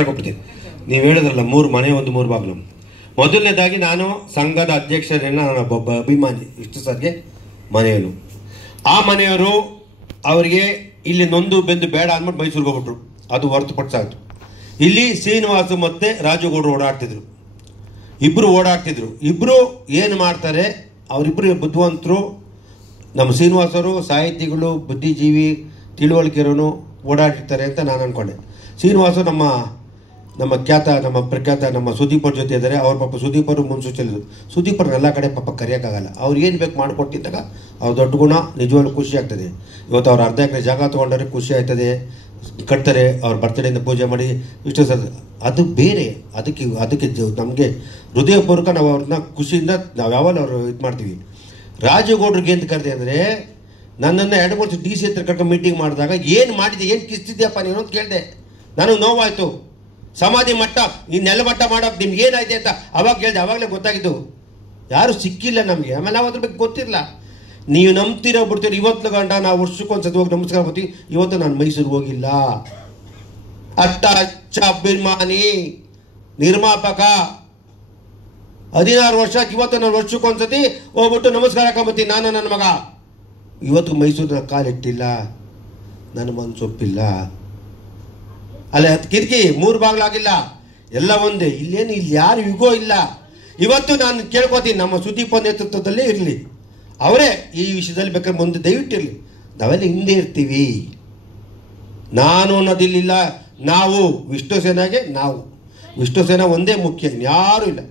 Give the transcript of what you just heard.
ತಗೊಬಿಡ್ತೀನಿ. ನೀವು ಹೇಳಿದ್ರಲ್ಲ 3 ಮನೆ 3 ಬಾಗಿಲು. ಮೊದಲನೇದಾಗಿ ನಾನು ಸಂಘದ ಅಧ್ಯಕ್ಷರೇನ ನಾನು ಒಬ್ಬ ಅಭಿಮಾನಿ. ಇಷ್ಟು ಸರ್ಗೆ ಮನೆಯವರು, ಆ ಮನೆಯವರು ಅವರಿಗೆ ಇಲ್ಲಿ ನೊಂದು ಬೆಂದು ಬೇಡ ಅಂದ್ಬಿಟ್ಟು ಮೈಸೂರಿಗೆ ಹೋಗ್ಬಿಟ್ರು. ಅದು ಹೊರತುಪಡಿಸಾಯ್ತು. ಇಲ್ಲಿ ಶ್ರೀನಿವಾಸು ಮತ್ತು ರಾಜುಗೌಡರು ಓಡಾಡ್ತಿದ್ರು, ಇಬ್ಬರು ಓಡಾಡ್ತಿದ್ರು. ಇಬ್ಬರು ಏನು ಮಾಡ್ತಾರೆ, ಅವರಿಬ್ಬರು ಬುದ್ಧಿವಂತರು. ನಮ್ಮ ಶ್ರೀನಿವಾಸರು ಸಾಹಿತಿಗಳು, ಬುದ್ಧಿಜೀವಿ, ತಿಳುವಳಿಕೆರೋನು ಓಡಾಡಿರ್ತಾರೆ ಅಂತ ನಾನು ಅಂದ್ಕೊಂಡೆ. ಶ್ರೀನಿವಾಸು ನಮ್ಮ ಖ್ಯಾತ, ನಮ್ಮ ಪ್ರಖ್ಯಾತ, ನಮ್ಮ ಸುದೀಪರ ಜೊತೆ ಇದ್ದಾರೆ. ಅವ್ರ ಪಾಪ ಸುದೀಪರು ಮುನ್ಸೂಚನೆ. ಸುದೀಪರ್ನ ಎಲ್ಲ ಕಡೆ ಪಾಪ ಕರೆಯೋಕ್ಕಾಗಲ್ಲ. ಅವ್ರು ಏನು ಬೇಕು ಮಾಡಿಕೊಟ್ಟಿದ್ದಾಗ ಅವ್ರ ದೊಡ್ಡ ಗುಣ ನಿಜವಾಗ್ಲೂ ಖುಷಿ ಆಗ್ತದೆ. ಇವತ್ತು ಅವ್ರು ಅರ್ಧ ಎಕರೆ ಜಾಗ ತೊಗೊಂಡ್ರೆ ಖುಷಿ ಆಯ್ತದೆ, ಕಟ್ತಾರೆ. ಅವ್ರ ಬರ್ತಡೇಯಿಂದ ಪೂಜೆ ಮಾಡಿ ಇಷ್ಟು ಸರ್, ಅದು ಬೇರೆ. ಅದಕ್ಕೆ ನಮಗೆ ಹೃದಯಪೂರ್ವಕ ನಾವು ಅವ್ರನ್ನ ಖುಷಿಯಿಂದ ನಾವು ಯಾವಾಗ ಅವರು ಇದು ಮಾಡ್ತೀವಿ. ರಾಜುಗೌಡ್ರಿಗೆ ಅಂತ ಕರೆದೆ ಅಂದರೆ, ನನ್ನನ್ನು 2-3 DC ಹತ್ರ ಕರ್ಕೊಂಡು ಮೀಟಿಂಗ್ ಮಾಡಿದಾಗ ಏನು ಮಾಡಿದೆ, ಏನು ಕಿಸ್ತಿದ್ಯಪ್ಪ ನೀನು ಅಂತ ಕೇಳಿದೆ. ನನಗೆ ನೋವಾಯಿತು. ಸಮಾಧಿ ಮಟ್ಟ, ಈ ನೆಲ ಮಟ್ಟ ಮಾಡೋಕೆ ನಿಮ್ಗೆ ಏನಾಯ್ತು ಅಂತ ಅವಾಗ ಕೇಳಿದೆ. ಆವಾಗಲೇ ಗೊತ್ತಾಗಿದ್ದು ಯಾರು ಸಿಕ್ಕಿಲ್ಲ ನಮಗೆ. ಆಮೇಲೆ ನಾವು ಅದ್ರ ಬಗ್ಗೆ ಗೊತ್ತಿರಲ್ಲ. ನೀವು ನಂಬ್ತೀರೋ ಬಿಡ್ತೀರಿ. ಇವತ್ತು ಗಂಟ ನಾವು ವರ್ಷಕ್ಕೊಂದ್ಸತಿ ಹೋಗಿ ನಮಸ್ಕಾರ ಬರ್ತೀವಿ. ಇವತ್ತು ನಾನು ಮೈಸೂರಿಗೆ ಹೋಗಿಲ್ಲ. ಅಚ್ಚ ಅಭಿಮಾನಿ, ನಿರ್ಮಾಪಕ, 16 ವರ್ಷ. ಇವತ್ತು ನಾನು ವರ್ಷಕ್ಕೊಂದ್ಸತಿ ಹೋಗ್ಬಿಟ್ಟು ನಮಸ್ಕಾರ ಹಾಕೊಂಬತ್ತೀನಿ. ನಾನು ನನ್ನ ಮಗ ಇವತ್ತು ಮೈಸೂರಿನ ಕಾಲಿಟ್ಟಿಲ್ಲ. ನನ್ನ ಮನಸ್ಸೊಪ್ಪಿಲ್ಲ. ಅಲ್ಲ, ಅದು ಕಿರಿಕಿ 3 ಬಾಗಿಲಾಗಿಲ್ಲ, ಎಲ್ಲ ಒಂದೇ. ಇಲ್ಲಿ ಯಾರು ಯುಗೋ ಇಲ್ಲ. ಇವತ್ತು ನಾನು ಕೇಳ್ಕೊತೀನಿ, ನಮ್ಮ ಸುದೀಪ ನೇತೃತ್ವದಲ್ಲೇ ಇರಲಿ, ಅವರೇ ಈ ವಿಷಯದಲ್ಲಿ ಬೇಕಾದ್ರೆ ಮುಂದೆ ದಯವಿಟ್ಟಿರಲಿ. ನಾವೆಲ್ಲ ಹಿಂದೆ ಇರ್ತೀವಿ. ನಾನು ಅನ್ನೋದಿಲ್ಲ. ನಾವು ವಿಷ್ಣು ಸೇನಾಗೆ, ನಾವು ವಿಷ್ಣು ಸೇನಾ ಒಂದೇ ಮುಖ್ಯ, ಯಾರೂ ಇಲ್ಲ.